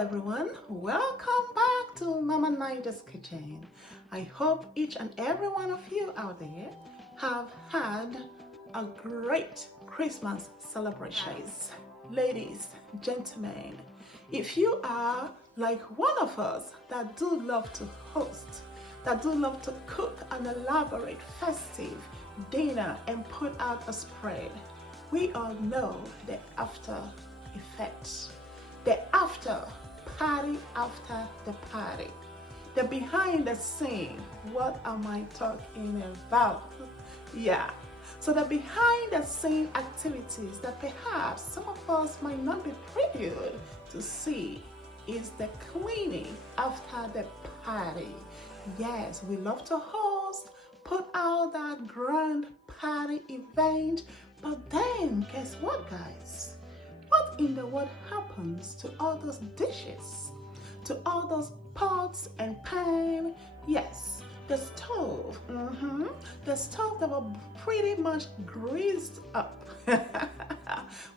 everyone, welcome back to Mama Nida's Kitchen. I hope each and every one of you out there have had a great Christmas celebrations. Ladies, gentlemen, if you are like one of us that do love to host, that do love to cook an elaborate festive dinner and put out a spread, we all know the after effects. The after party after the party. The behind the scene. What am I talking about? Yeah. So the behind the scene activities that perhaps some of us might not be privy to see is the cleaning after the party. Yes, we love to host, put out that grand party event, but then guess what, guys? What in the world happens to all those dishes, to all those pots and pans? Yes, the stove, the stove that were pretty much greased up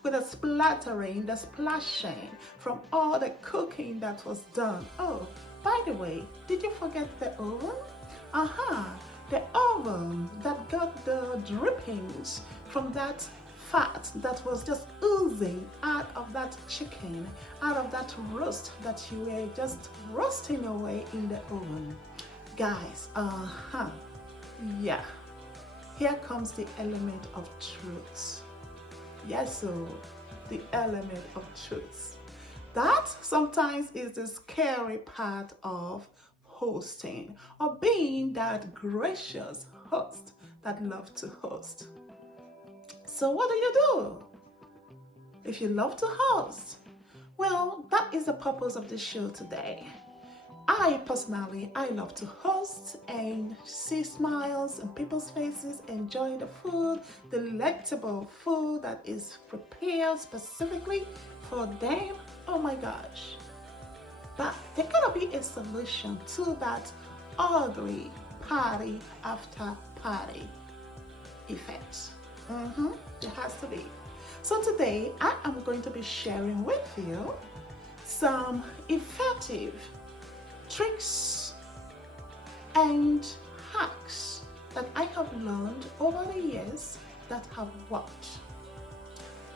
with the splattering, the splashing from all the cooking that was done. Oh, by the way, did you forget the oven? The oven that got the drippings from that fat that was just oozing out of that chicken, out of that roast that you were just roasting away in the oven. Guys, yeah, here comes the element of truth. Yes, so the element of truth. That sometimes is the scary part of hosting, or being that gracious host that loves to host. So what do? If you love to host, well, that is the purpose of this show today. I love to host and see smiles on people's faces, enjoy the food, delectable food that is prepared specifically for them. Oh my gosh. But there gotta be a solution to that ugly party after party effect. There has to be. So today I am going to be sharing with you some effective tricks and hacks that I have learned over the years that have worked.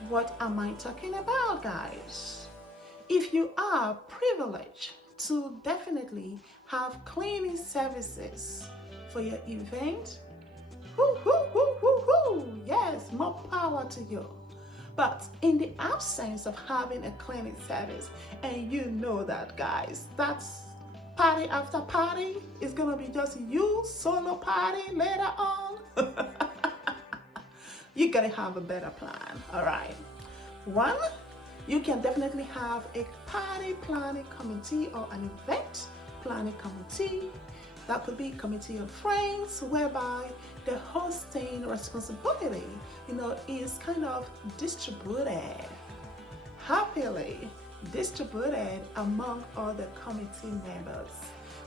What am I talking about, guys? If you are privileged to definitely have cleaning services for your event, yes, more power to you. But in the absence of having a cleaning service, and you know that, guys, that's party after party is gonna be just you solo party later on. You gotta have a better plan. All right. One, you can definitely have a party planning committee or an event planning committee. That could be a committee of friends, whereby the hosting responsibility, is kind of distributed, happily distributed among all the committee members.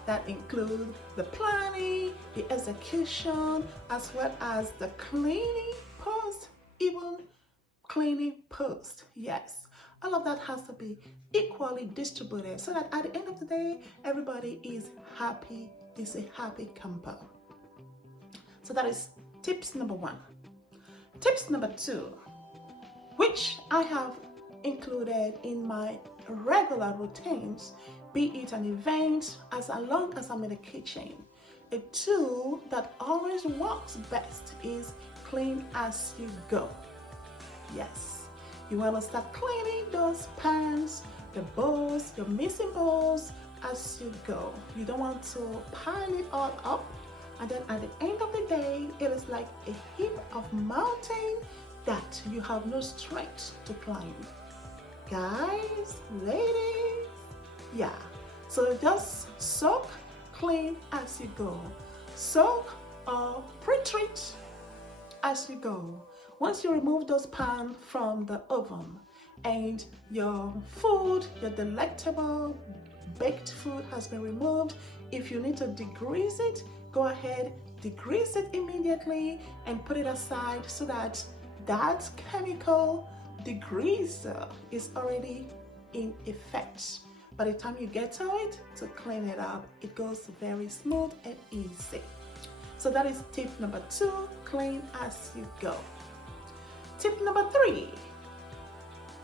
That include the planning, the execution, as well as the cleaning post, even cleaning post. Yes, all of that has to be equally distributed so that at the end of the day, everybody is happy. It's a happy camper. So that is tips number one. Tips number two, which I have included in my regular routines, be it an event, as long as I'm in the kitchen. A tool that always works best is clean as you go. Yes, you want to start cleaning those pans, the bowls, your missing bowls as you go. You don't want to pile it all up, and then at the end of the day, it is like a heap of mountain that you have no strength to climb. Guys, ladies, yeah. So just soak, clean as you go. Soak or pre-treat as you go. Once you remove those pans from the oven and your food, your delectable baked food has been removed, if you need to degrease it, go ahead, degrease it immediately and put it aside so that that chemical degreaser is already in effect. By the time you get to it, to clean it up, it goes very smooth and easy. So that is tip number 2, clean as you go. Tip number 3,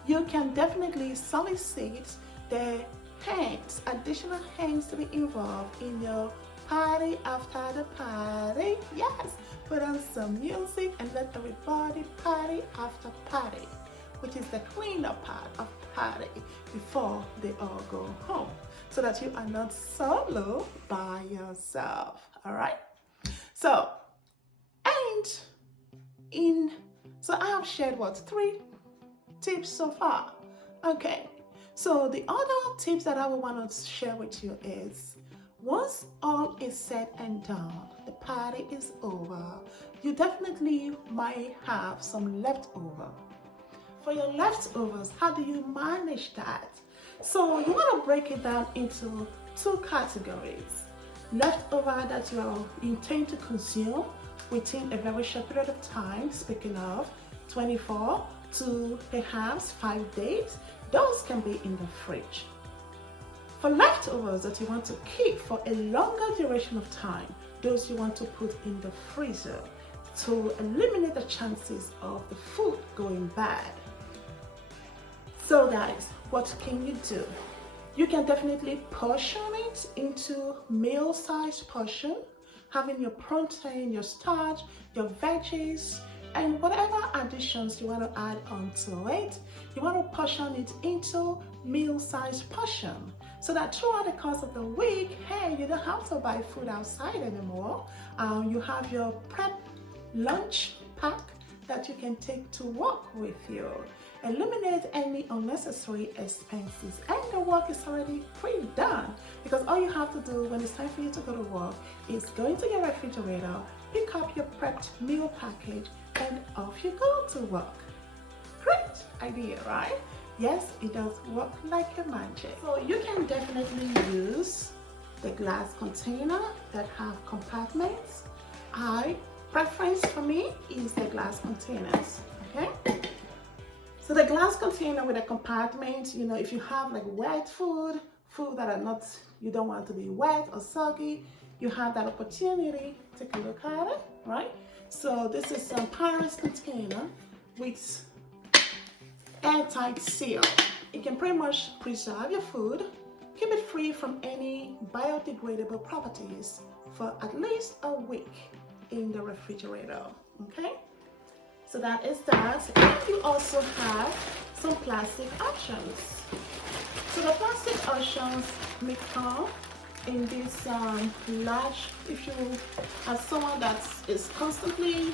you can definitely solicit the hands, additional hands to be involved in your party after the party. Yes, put on some music and let everybody party after party, which is the cleanup part of party before they all go home, so that you are not solo by yourself. All right. So, so I have shared what, 3 tips so far. Okay. So the other tips that I would want to share with you is, once all is said and done, the party is over, you definitely might have some leftover. For your leftovers, how do you manage that? So you want to break it down into 2 categories. Leftover that you intend to consume within a very short period of time, speaking of 24 to perhaps 5 days, those can be in the fridge. For leftovers that you want to keep for a longer duration of time, those you want to put in the freezer to eliminate the chances of the food going bad. So guys, what can you do? You can definitely portion it into meal-sized portion, having your protein, your starch, your veggies, and whatever additions you want to add onto it. You want to portion it into meal-sized portion, so that throughout the course of the week, hey, you don't have to buy food outside anymore. You have your prep lunch pack that you can take to work with you. Eliminate any unnecessary expenses, and the work is already pre-done, because all you have to do when it's time for you to go to work is go into your refrigerator, pick up your prepped meal package, and off you go to work. Great idea, right? Yes, it does work like a magic. So you can definitely use the glass container that have compartments. Preference for me is the glass containers, okay? So the glass container with a compartment, you know, if you have like wet food that are not, you don't want to be wet or soggy, you have that opportunity. Take a look at it, right? So this is some Paris container with airtight seal. It can pretty much preserve your food, keep it free from any biodegradable properties for at least a week in the refrigerator, okay? So that is that. And you also have some plastic options. So the plastic options may come in this large, if you are someone that is constantly,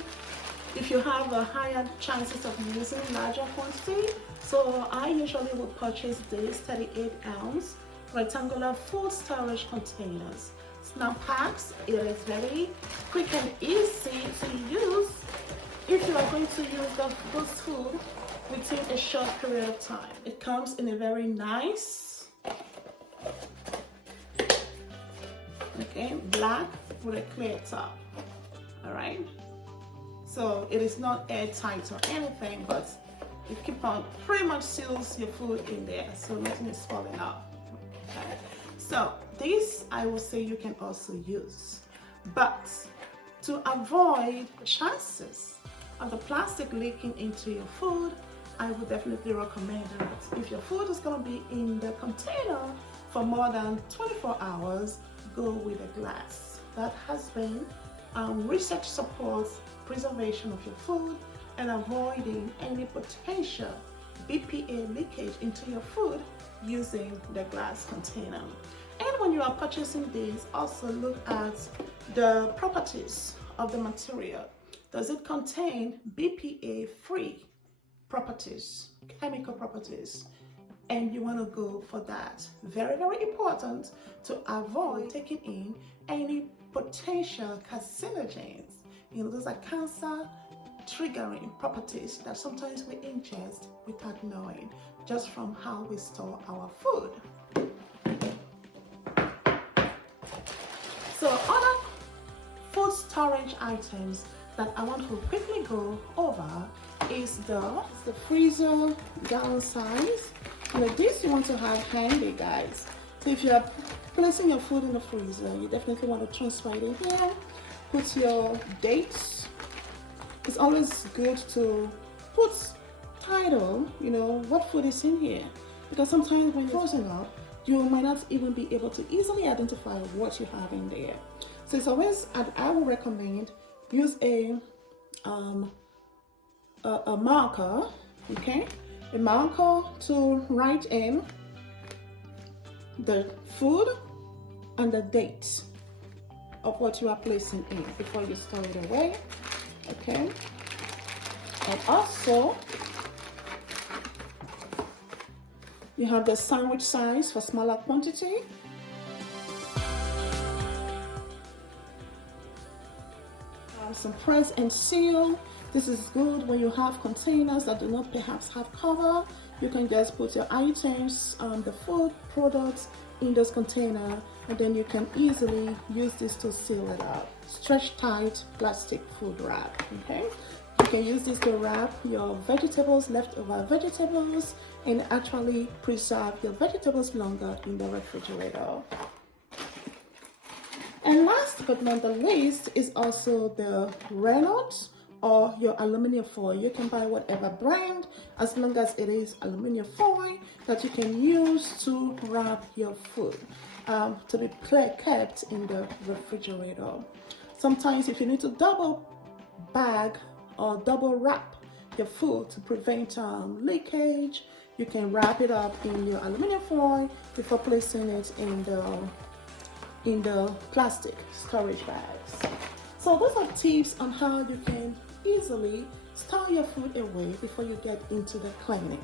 if you have a higher chances of using larger quantity. So I usually would purchase these 38-ounce rectangular food storage containers. Snap packs, it is very quick and easy to use if you are going to use those food within a short period of time. It comes in a very nice, okay, black with a clear top. All right. So it is not airtight or anything, but it pretty much seals your food in there, so nothing is falling out. Okay. So this I will say you can also use, but to avoid chances of the plastic leaking into your food, I would definitely recommend that if your food is going to be in the container for more than 24 hours, go with a glass. That has been research supports preservation of your food and avoiding any potential BPA leakage into your food using the glass container. And when you are purchasing these, also look at the properties of the material. Does it contain BPA-free properties, chemical properties? And you want to go for that. Very, very important to avoid taking in any potential carcinogens. You know, those are cancer triggering properties that sometimes we ingest without knowing, just from how we store our food. So other food storage items that I want to quickly go over is the freezer downsize. This you want to have handy, guys. So if you're placing your food in the freezer, you definitely want to transfer it in here. Put your dates. It's always good to put title, what food is in here, because sometimes when you're frozen up, you might not even be able to easily identify what you have in there. So it's always, I would recommend use a marker, okay, a marker to write in the food and the date of what you are placing in before you store it away, okay. And also you have the sandwich size for smaller quantity. Some press and seal. This is good when you have containers that do not perhaps have cover. You can just put your items, the food products in those containers, and then you can easily use this to seal it up. Stretch tight plastic food wrap, okay? You can use this to wrap your vegetables, leftover vegetables, and actually preserve your vegetables longer in the refrigerator. And last but not the least is also the Reynolds or your aluminum foil. You can buy whatever brand, as long as it is aluminum foil that you can use to wrap your food to be kept in the refrigerator. Sometimes if you need to double bag or double wrap your food to prevent leakage, you can wrap it up in your aluminum foil before placing it in the plastic storage bags. So those are tips on how you can easily store your food away before you get into the cleaning.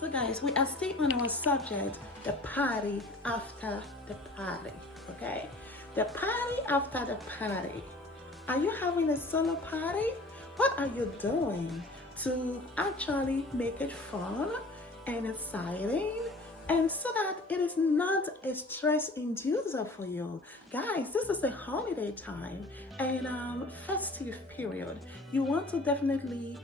So guys, we are still on our subject, the party after the party, okay? The party after the party. Are you having a solo party? What are you doing to actually make it fun and exciting, and so that it is not a stress inducer for you? Guys, this is a holiday time and festive period. You want to definitely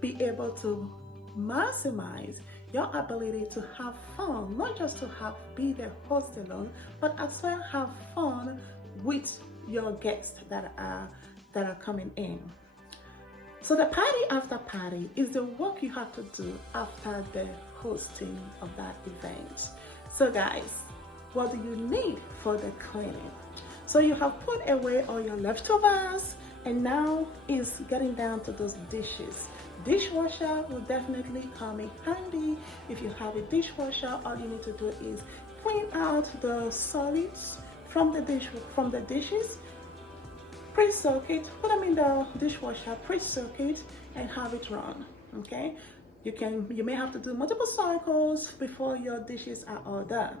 be able to maximize your ability to have fun, not just to be the host alone, but as well have fun with your guests that are coming in. So the party after party is the work you have to do after the hosting of that event. So guys, what do you need for the cleaning? So you have put away all your leftovers, and now it's getting down to those dishes. Dishwasher will definitely come in handy. If you have a dishwasher, all you need to do is clean out the solids from the dishes, pre-soak it, put them in the dishwasher, pre-soak it, and have it run, okay? You may have to do multiple cycles before your dishes are all done.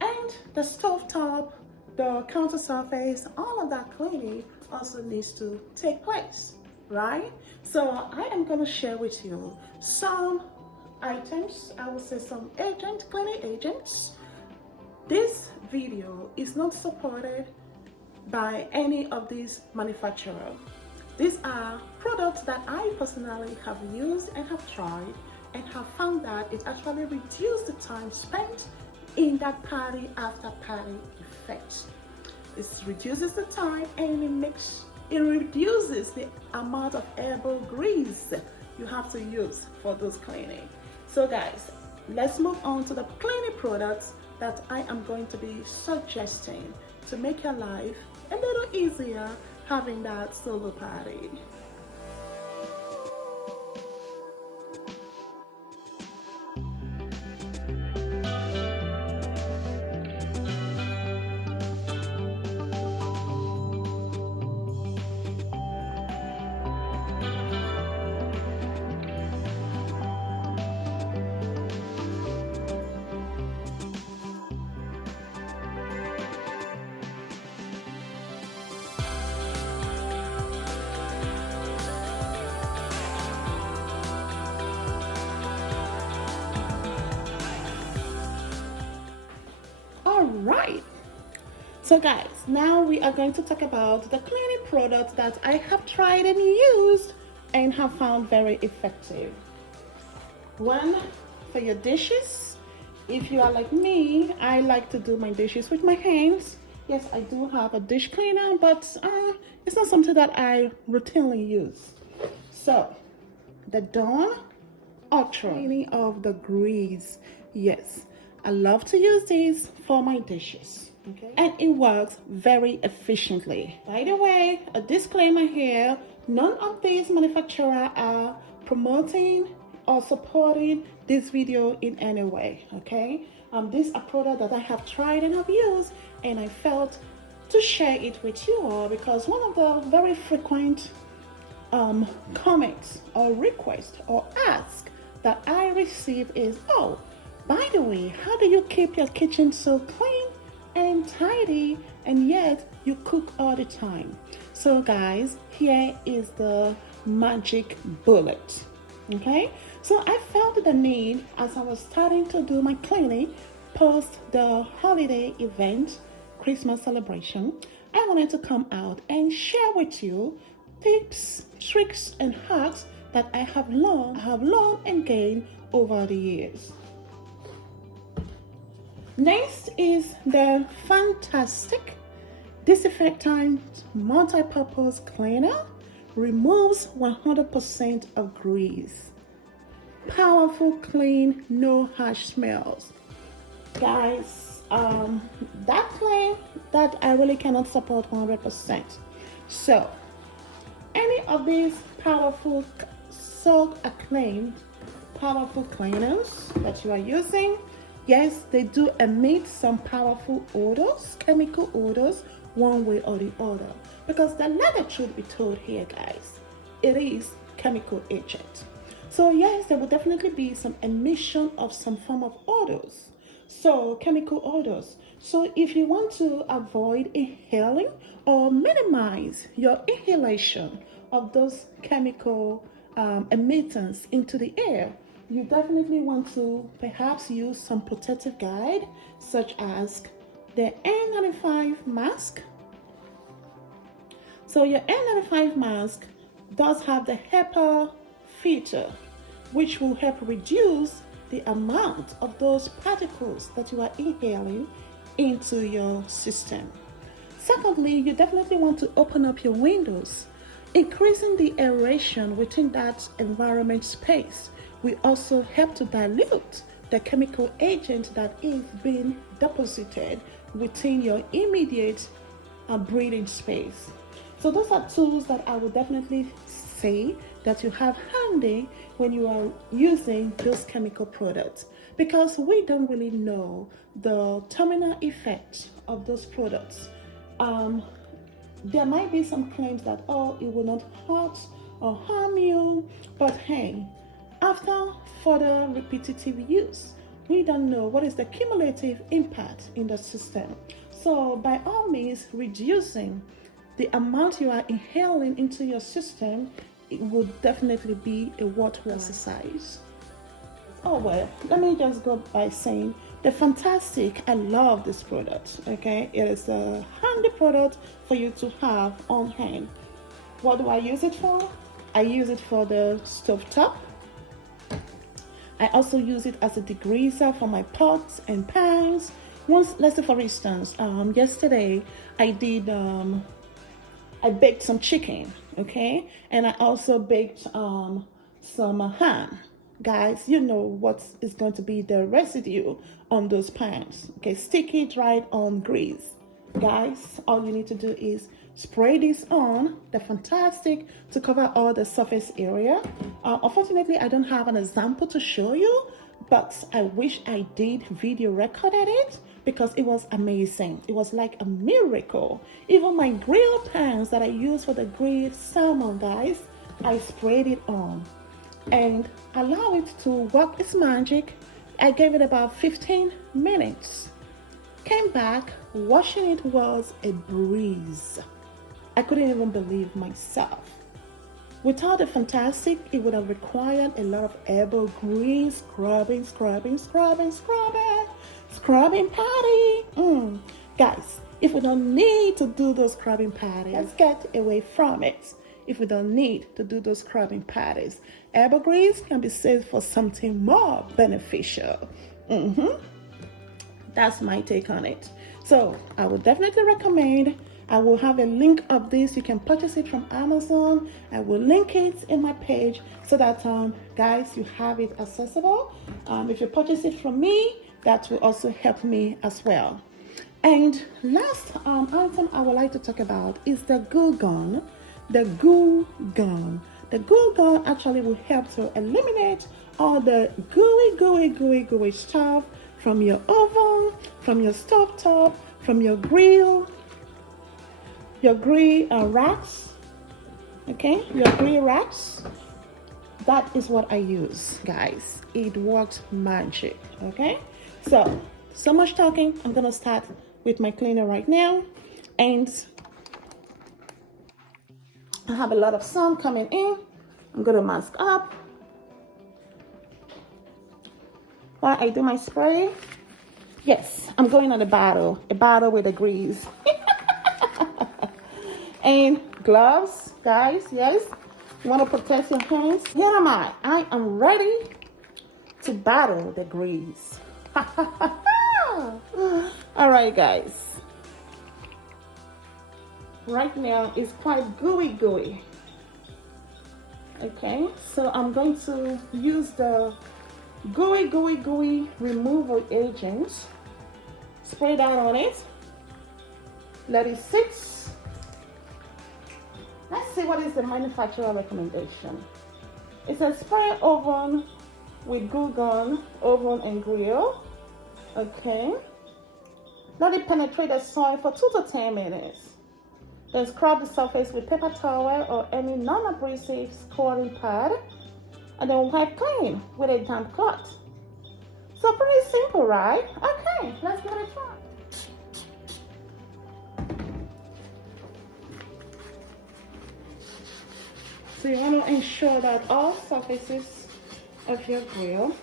And the stove top, the counter surface, all of that cleaning also needs to take place, right? So I am going to share with you some items, I would say some cleaning agents. This video is not supported by any of these manufacturers. These are products that I personally have used and have tried and have found that it actually reduced the time spent in that party after party effect. It reduces the time, and it reduces the amount of elbow grease you have to use for those cleaning. So guys, let's move on to the cleaning products that I am going to be suggesting to make your life a little easier having that solo party. Right, so guys, now we are going to talk about the cleaning products that I have tried and used and have found very effective. One for your dishes. If you are like me, I like to do my dishes with my hands. Yes, I do have a dish cleaner, but it's not something that I routinely use. So, the Dawn Ultra cleaning of the grease. Yes, I love to use these for my dishes. Okay, and it works very efficiently. By the way, a disclaimer here: none of these manufacturers are promoting or supporting this video in any way. Okay, these are products that I have tried and have used, and I felt to share it with you all because one of the very frequent comments or requests or ask that I receive is, oh, by the way, how do you keep your kitchen so clean and tidy and yet you cook all the time? So guys, here is the magic bullet. Okay, so I felt the need as I was starting to do my cleaning post the holiday event, Christmas celebration. I wanted to come out and share with you tips, tricks, and hacks that I have learned and gained over the years. Next is the fantastic disinfectant multi-purpose cleaner. Removes 100% of grease. Powerful, clean, no harsh smells. Guys, that claim that I really cannot support 100%. So, any of these powerful, so acclaimed, powerful cleaners that you are using, yes, they do emit some powerful odors, chemical odors, one way or the other. Because the let the truth be told here, guys, it is chemical agent. So yes, there will definitely be some emission of some form of odors. So chemical odors. So if you want to avoid inhaling or minimize your inhalation of those chemical emittance into the air, you definitely want to perhaps use some protective guide such as the N95 mask. So your N95 mask does have the HEPA feature, which will help reduce the amount of those particles that you are inhaling into your system. Secondly, you definitely want to open up your windows. Increasing the aeration within that environment space will also help to dilute the chemical agent that is being deposited within your immediate breathing space. So those are tools that I would definitely say that you have handy when you are using those chemical products, because we don't really know the terminal effect of those products. There might be some claims that, oh, it will not hurt or harm you, but hey, after further repetitive use, we don't know what is the cumulative impact in the system. So by all means, reducing the amount you are inhaling into your system, it would definitely be a worthwhile exercise. Oh well, let me just go by saying they're fantastic. I love this product. Okay, it is a handy product for you to have on hand. What do I use it for? I use it for the stove top. I also use it as a degreaser for my pots and pans. Once, let's say for instance, yesterday I did I baked some chicken, okay, and I also baked some ham. Guys, you know what is going to be the residue on those pans. Okay, stick it right on grease. Guys, all you need to do is spray this on. They're fantastic to cover all the surface area. Unfortunately, I don't have an example to show you, but I wish I did video recorded it because it was amazing. It was like a miracle. Even my grill pans that I use for the grilled salmon, guys, I sprayed it on and allow it to work its magic. I gave it about 15 minutes. Came back, washing it was a breeze. I couldn't even believe myself. Without the fantastic, it would have required a lot of elbow grease, scrubbing patty. Guys, if we don't need to do those scrubbing patty, let's get away from it. if we don't need to do those scrubbing patties. Elbow grease can be saved for something more beneficial. That's my take on it. So I would definitely recommend. I will have a link of this. You can purchase it from Amazon. I will link it in my page so that guys, you have it accessible. If you purchase it from me, that will also help me as well. And last item I would like to talk about is the glue gun. The glue gun. The glue gun actually will help to eliminate all the gooey stuff from your oven, from your stove top, from your grill racks. Okay, your grill racks. That is what I use, guys. It works magic. Okay, so much talking. I'm gonna start with my cleaner right now, and I have a lot of sun coming in. I'm gonna mask up while I do my spray. Yes, I'm going on a battle with the grease. And gloves, guys. Yes, you want to protect your hands. Here am I am ready to battle the grease. All right, guys, right now it's quite gooey. Okay, so I'm going to use the gooey removal agent, spray that on it, let it sit. Let's see what is the manufacturer recommendation. It says spray oven with glue gun, oven and grill. Okay, let it penetrate the soil for 2 to 10 minutes. Then scrub the surface with paper towel or any non-abrasive scouring pad, and then wipe clean with a damp cloth. So pretty simple, right? Okay, let's give it a try. So you want to ensure that all surfaces of your grill,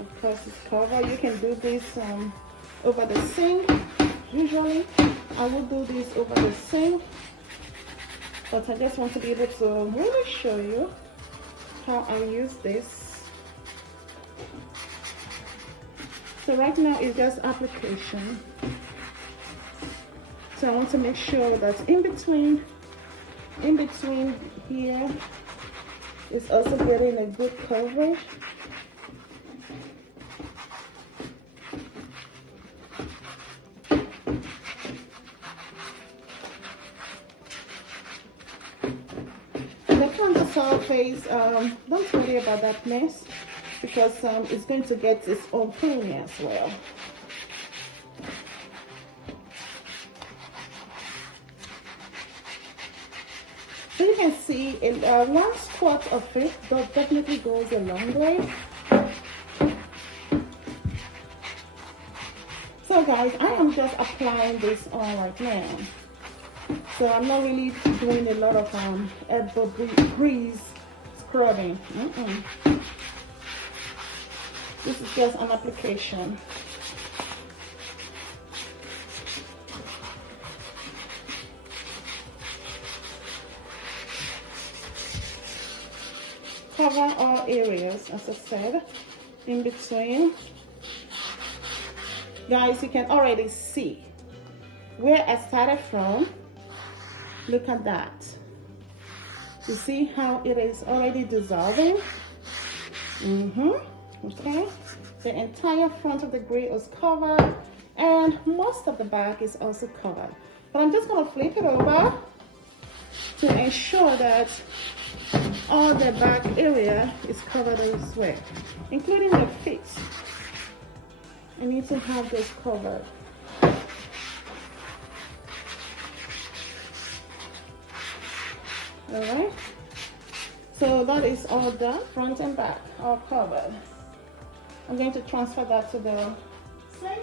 of course, is covered. You can do this over the sink. Usually I will do this over the sink, but I just want to be able to really show you how I use this. So right now it's just application. So I want to make sure that in between here is also getting a good coverage. The counter surface, don't worry about that mess, because it's going to get its own cleaning as well. So you can see one squirt of it definitely goes a long way. So guys, I am just applying this on right now. So I'm not really doing a lot of elbow grease scrubbing. This is just an application. Cover all areas, as I said, in between. Guys, you can already see where I started from. Look at that. You see how it is already dissolving? Okay, the entire front of the grill is covered, and most of the back is also covered. But I'm just going to flip it over to ensure that all the back area is covered as well, including the feet. I need to have this covered. All right, so that is all done, front and back, all covered. I'm going to transfer that to the sink.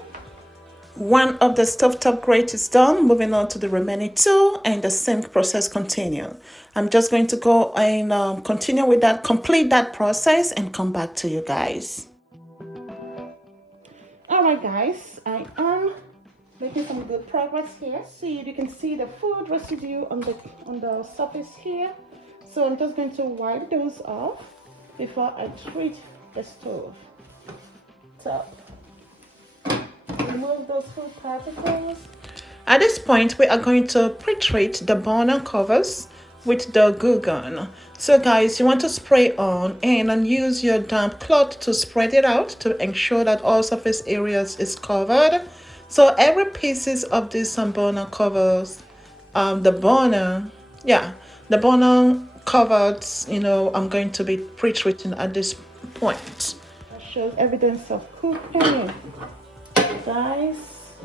One of the stovetop grate is done. Moving on to the remaining two, and the same process continue. I'm just going to go and continue with that, complete that process, and come back to you guys. All right, guys, I am Making some good progress here. See, you can see the food residue on the surface here. So I'm just going to wipe those off before I treat the stove top. Remove those food particles. At this point, we are going to pre-treat the burner covers with the glue gun. So guys, you want to spray on and use your damp cloth to spread it out to ensure that all surface areas is covered. So every pieces of this burner covers, the burner covered, I'm going to be pre-treating at this point. That shows evidence of cooking, guys.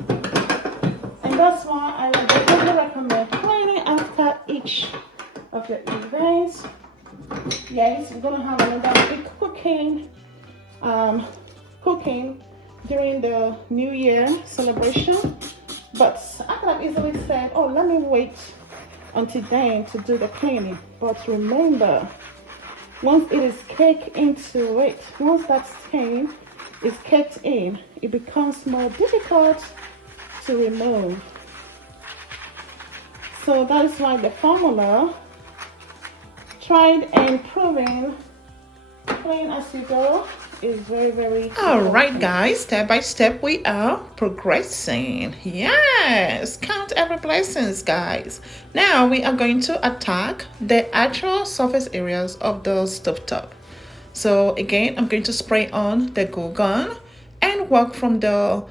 And that's why I would definitely recommend cleaning after each of your events. Yes, we're gonna have another big cooking during the New Year celebration. But I could have easily said, oh, let me wait until then to do the cleaning. But remember, once it is caked into it, once that stain is caked in, it becomes more difficult to remove. So that is why the formula, tried and proven, clean as you go, is very, very all right, guys. Step by step we are progressing. Yes, count every blessings, guys. Now we are going to attack the actual surface areas of the stovetop. So again, I'm going to spray on the glue gun and work from the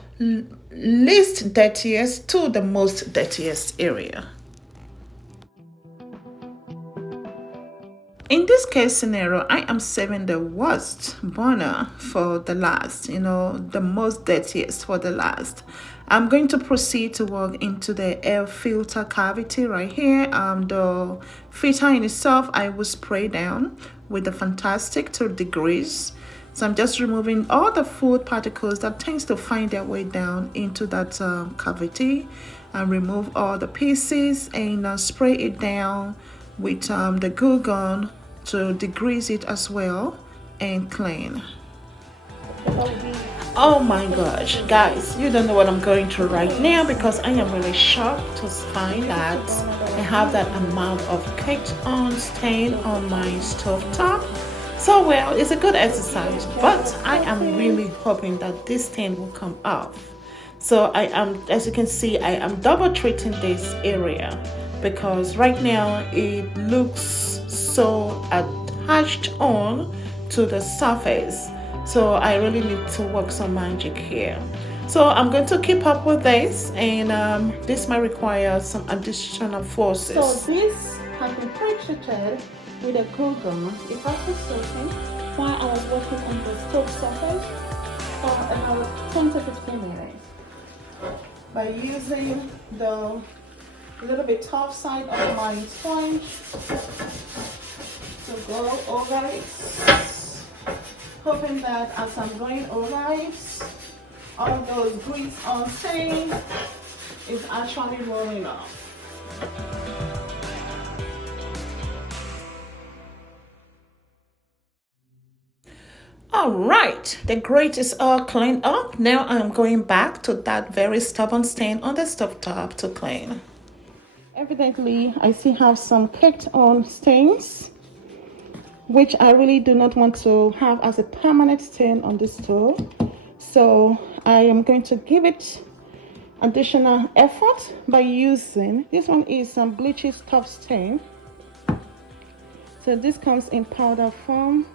least dirtiest to the most dirtiest area. In this case scenario, I am saving the worst burner for the last, the most dirtiest for the last. I'm going to proceed to work into the air filter cavity right here. The filter in itself, I will spray down with the Fantastic to degrease. So I'm just removing all the food particles that tends to find their way down into that cavity, and remove all the pieces and spray it down with the glue gun to degrease it as well and clean. Oh my gosh, guys, you don't know what I'm going through right now, because I am really shocked to find that I have that amount of caked on stain on my stove top. So well, it's a good exercise, but I am really hoping that this stain will come off. So I am, as you can see, I am double treating this area, because right now it looks so attached on to the surface. So I really need to work some magic here. So I'm going to keep up with this, and this might require some additional forces. So this has been pre-treated with a glue gun. If I was certain while I was working on the stove surface for about 10 to 15 minutes by using the little bit tough side of my sponge to go over it, hoping that as I'm going over it, all those grease on stain is actually rolling off. All right, the grate is all cleaned up. Now I'm going back to that very stubborn stain on the stovetop to clean. Evidently, I still have some caked on stains, which I really do not want to have as a permanent stain on the stove. So I am going to give it additional effort by using, this one is some bleachy top stain. So this comes in powder form.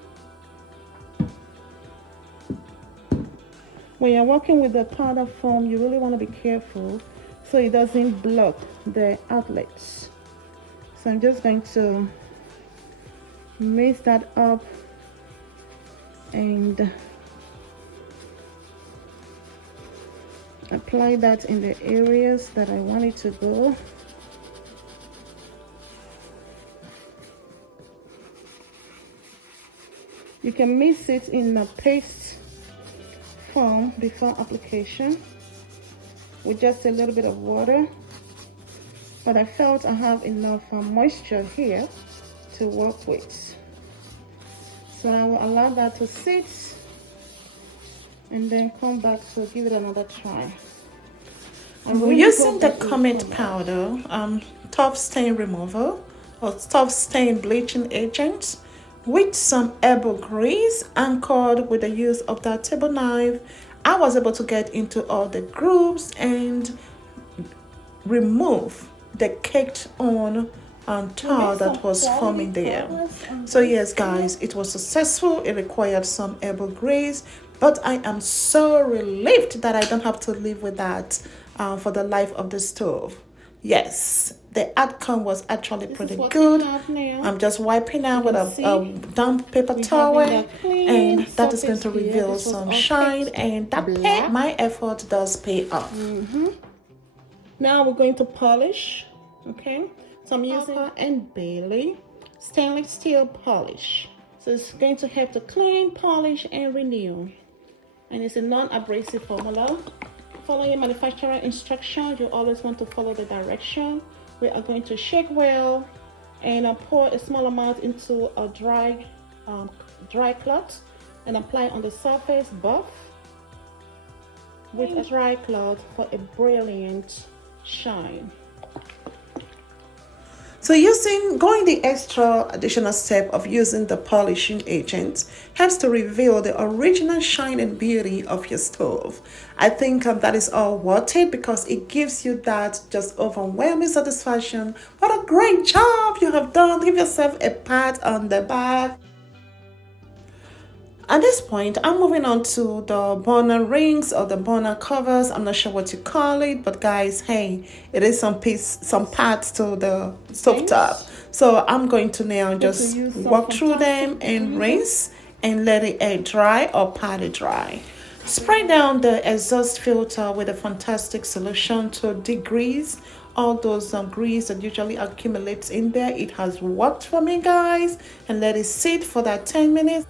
When you're working with the powder form, you really want to be careful so it doesn't block the outlets. So I'm just going to mix that up and apply that in the areas that I want it to go. You can mix it in a paste form before application with just a little bit of water, but I felt I have enough moisture here to work with. So I will allow that to sit and then come back to give it another try. We're using the Comet powder, tough stain removal or tough stain bleaching agent with some elbow grease anchored with the use of that table knife. I was able to get into all the grooves and remove the caked on tar that was forming there. So yes guys, it was successful. It required some elbow grease, but I am so relieved that I don't have to live with that for the life of the stove. Yes, the outcome was actually pretty good. I'm just wiping out with a damp paper towel, and that is going to reveal some shine, and that my effort does pay off. Now we're going to polish. Okay, so I'm using and Bailey stainless steel polish. So it's going to help to clean, polish, and renew. And it's a non-abrasive formula. Following manufacturer instructions, you always want to follow the direction. We are going to shake well and pour a small amount into a dry cloth and apply on the surface, buff with a dry cloth for a brilliant shine. So going the extra additional step of using the polishing agent helps to reveal the original shine and beauty of your stove. I think that is all worth it because it gives you that just overwhelming satisfaction. What a great job you have done. Give yourself a pat on the back. At this point, I'm moving on to the burner rings or the burner covers. I'm not sure what you call it, but guys, hey, it is some parts to the stove top. So I'm going to now just walk through them and rinse and let it air dry or party dry. Spray down the exhaust filter with a fantastic solution to degrease all those grease that usually accumulates in there. It has worked for me, guys, and let it sit for that 10 minutes.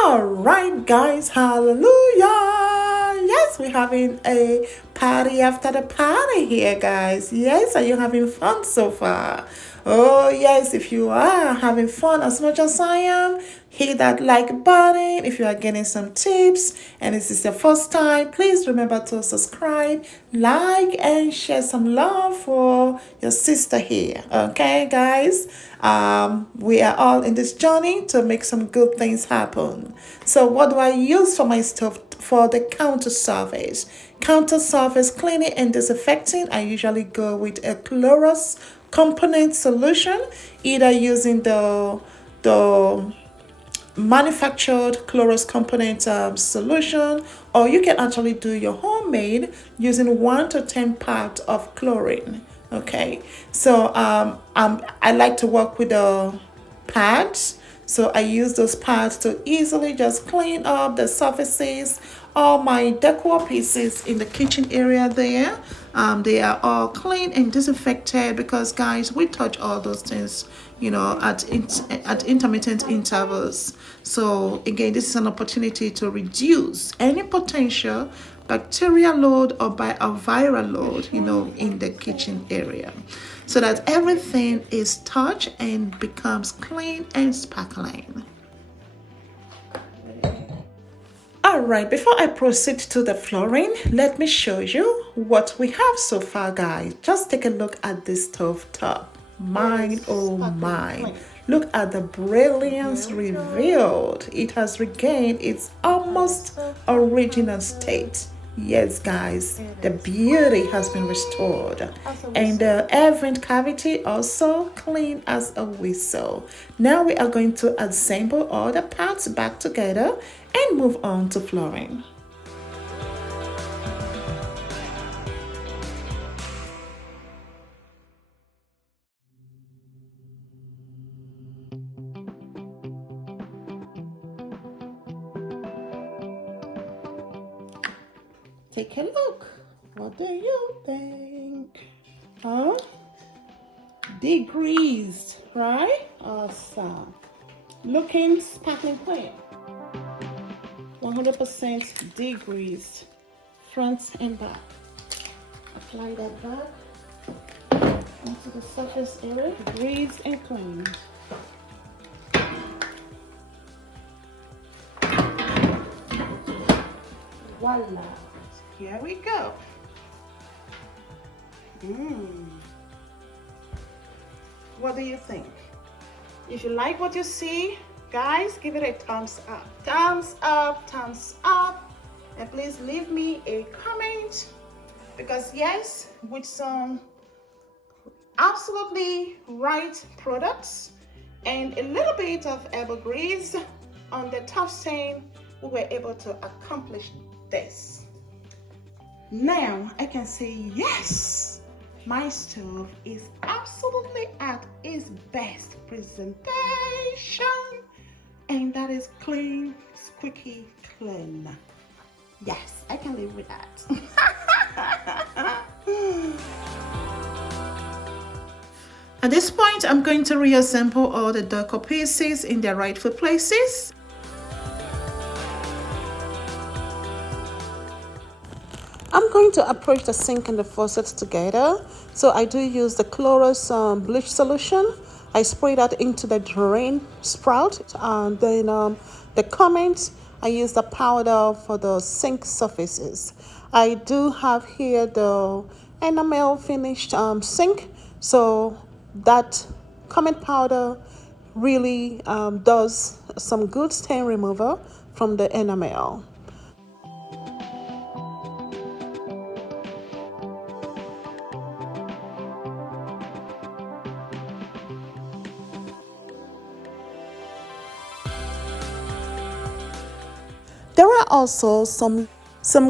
All right, guys, hallelujah. Yes, we're having a party after the party here, guys. Yes, are you having fun so far? Oh, yes, if you are having fun as much as I am, hit that like button. If you are getting some tips and this is your first time, please remember to subscribe, like, and share some love for your sister here. Okay, guys? We are all in this journey to make some good things happen. So what do I use for my stove for the counter surface? Counter surface cleaning and disinfecting, I usually go with a Clorox component solution, either using the manufactured Clorox component solution, or you can actually do your homemade using 1 to 10 parts of chlorine. Okay, so I like to work with the pads. So I use those pads to easily just clean up the surfaces. All my decor pieces in the kitchen area there, they are all clean and disinfected because, guys, we touch all those things, you know, at intermittent intervals. So again, this is an opportunity to reduce any potential bacterial load or by a viral load, you know, in the kitchen area, so that everything is touched and becomes clean and sparkling. All right, before I proceed to the flooring, let me show you what we have so far, guys. Just take a look at this stove top. Mine, oh mine. Look at the brilliance revealed. It has regained its almost original state. Yes, guys, the beauty has been restored, and the air vent cavity also clean as a whistle. Now we are going to assemble all the parts back together and move on to flooring. Take a look. What do you think? Huh? Degreased, right? Awesome. Looking sparkling clean. 100% degreased, front and back. Apply that back onto the surface area. Degreased and cleaned. Voila. here we go. What do you think? If you like what you see, guys, give it a thumbs up. Thumbs up, thumbs up. And please leave me a comment, because yes, with some absolutely right products and a little bit of elbow grease on the top stain, we were able to accomplish this. Now I can say yes, my stove is absolutely at its best presentation, and that is clean, squeaky clean. Yes, I can live with that. At this point, I'm going to reassemble all the decor pieces in their rightful places. I'm going to approach the sink and the faucets together. So I do use the Clorox bleach solution. I spray that into the drain sprout, and then the comments, I use the powder for the sink surfaces. I do have here the enamel finished sink, so that comment powder really does some good stain remover from the enamel. There are also some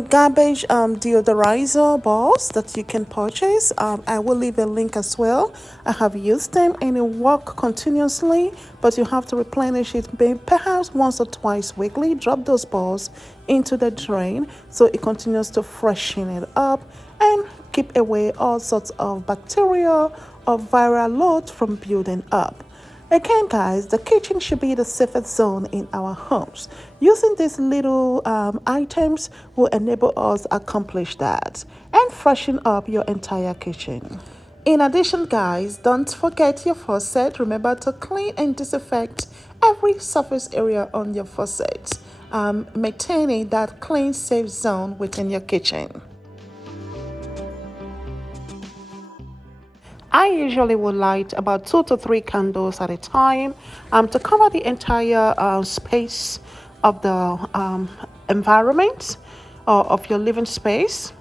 garbage deodorizer balls that you can purchase. I will leave a link as well. I have used them and it works continuously, but you have to replenish it perhaps once or twice weekly. Drop those balls into the drain so it continues to freshen it up and keep away all sorts of bacteria or viral loads from building up. Again, guys, the kitchen should be the safest zone in our homes. Using these little items will enable us to accomplish that and freshen up your entire kitchen. In addition, guys, don't forget your faucet. Remember to clean and disinfect every surface area on your faucet, maintaining that clean, safe zone within your kitchen. I usually will light about 2 to 3 candles at a time to cover the entire space of the environment or of your living space.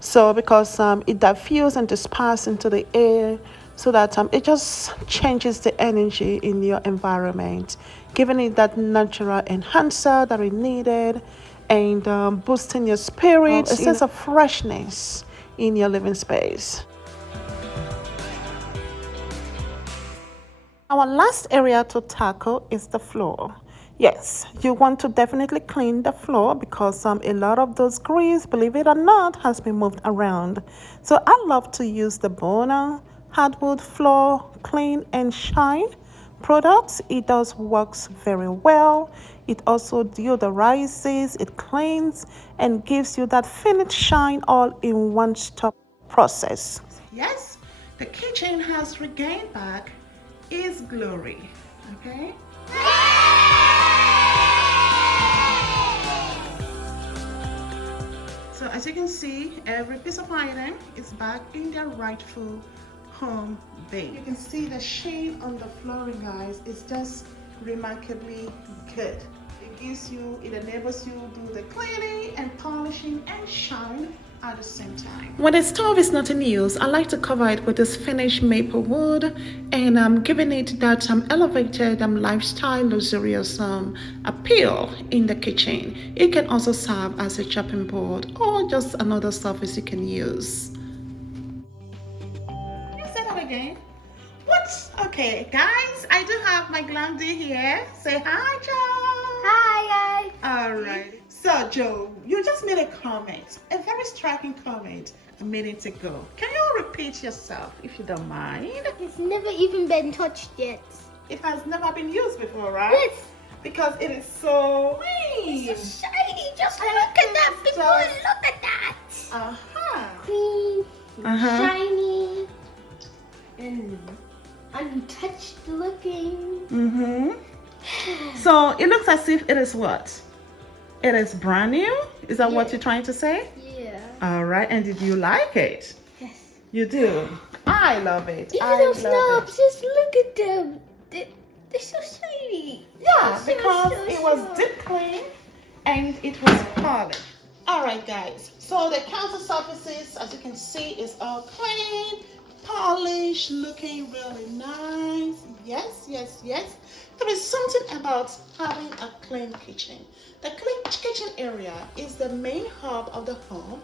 So because it diffuses and disperses into the air, so that it just changes the energy in your environment, giving it that natural enhancer that is needed, and boosting your spirits, a sense of freshness in your living space. Our last area to tackle is the floor. Yes, you want to definitely clean the floor because a lot of those grease, believe it or not, has been moved around. So I love to use the Bona Hardwood Floor Clean and Shine products. It does works very well. It also deodorizes, it cleans, and gives you that finished shine all in one stop process. Yes, the kitchen has regained back its glory. Okay. So as you can see, every piece of item is back in their rightful home base. You can see the sheen on the flooring, guys. It's just remarkably good. It enables you to do the cleaning and polishing and shine at the same time. When the stove is not in use, I like to cover it with this finished maple wood, and I'm giving it that elevated lifestyle luxurious appeal in the kitchen. It can also serve as a chopping board or just another surface you can use. Can you say that again? What? Okay, guys, I do have my glam D here. Say hi, Joe. Hi, guys. All right. So, Joe, you just made a comment, a very striking comment a minute ago. Can you repeat yourself, if you don't mind? It's never even been touched yet. It has never been used before, right? Yes. Because it is so clean. It's so shiny. Just look at that, people. Look at that. Clean, shiny, and untouched looking. So it looks as if it is what? It is brand new? Is that what you're trying to say? Yeah. All right, and did you like it? Yes. You do? I love it. Even I those love knobs, it. just look at them. They're so shiny. Yeah, They're because so it was sharp. deep clean and it was polished. All right, guys. So the counter surfaces, as you can see, is all clean, polished, looking really nice. Yes, yes, yes. There is something about having a clean kitchen. The clean kitchen area is the main hub of the home,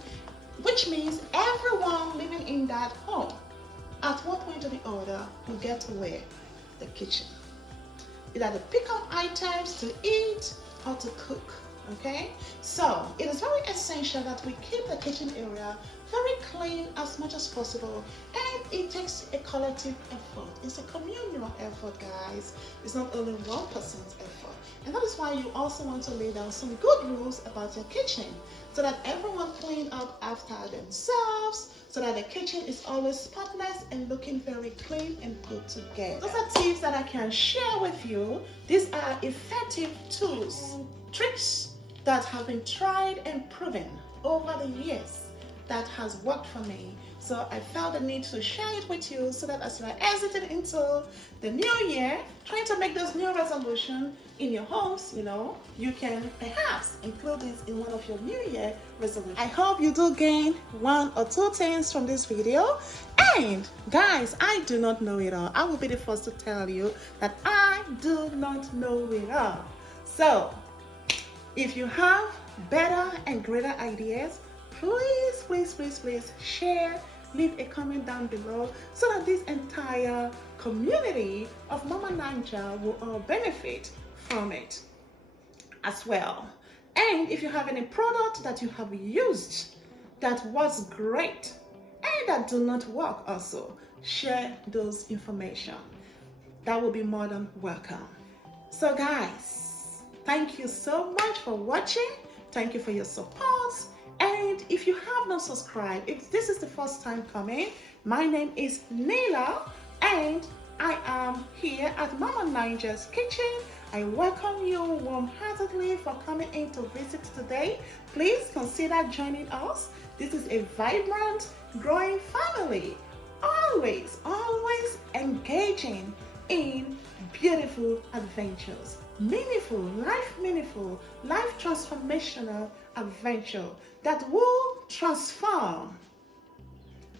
which means everyone living in that home at one point or the other will get to wear the kitchen. Either to pick up items to eat or to cook. Okay, so it is very essential that we keep the kitchen area very clean as much as possible, and it takes a collective effort. It's a communal effort, guys. It's not only one person's effort, and that is why you also want to lay down some good rules about your kitchen so that everyone clean up after themselves, so that the kitchen is always spotless and looking very clean and good together. Those are tips that I can share with you. These are effective tools, tricks that have been tried and proven over the years that has worked for me. So I felt the need to share it with you so that as you are exiting into the new year, trying to make those new resolutions in your homes, you can perhaps include this in one of your new year resolutions. I hope you do gain one or two things from this video. And guys, I do not know it all. I will be the first to tell you that I do not know it all. So if you have better and greater ideas, please, please, please, please share, leave a comment down below so that this entire community of Mama Ninja will all benefit from it as well. And if you have any product that you have used that was great and that do not work also, share those information. That will be more than welcome. So guys, thank you so much for watching. Thank you for your support. And if you have not subscribed, if this is the first time coming, my name is Nila and I am here at Mama Ninja's Kitchen. I welcome you warm-heartedly for coming in to visit today. Please consider joining us. This is a vibrant, growing family. Always, always engaging in beautiful adventures. Meaningful, life transformational adventure that will transform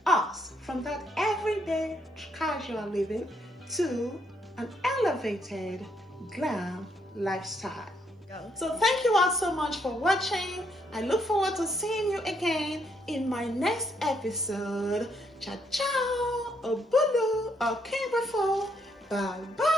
us from that everyday casual living to an elevated glam lifestyle. So thank you all so much for watching. I look forward to seeing you again in my next episode. Ciao, ciao, obulu, okay, before. Bye bye.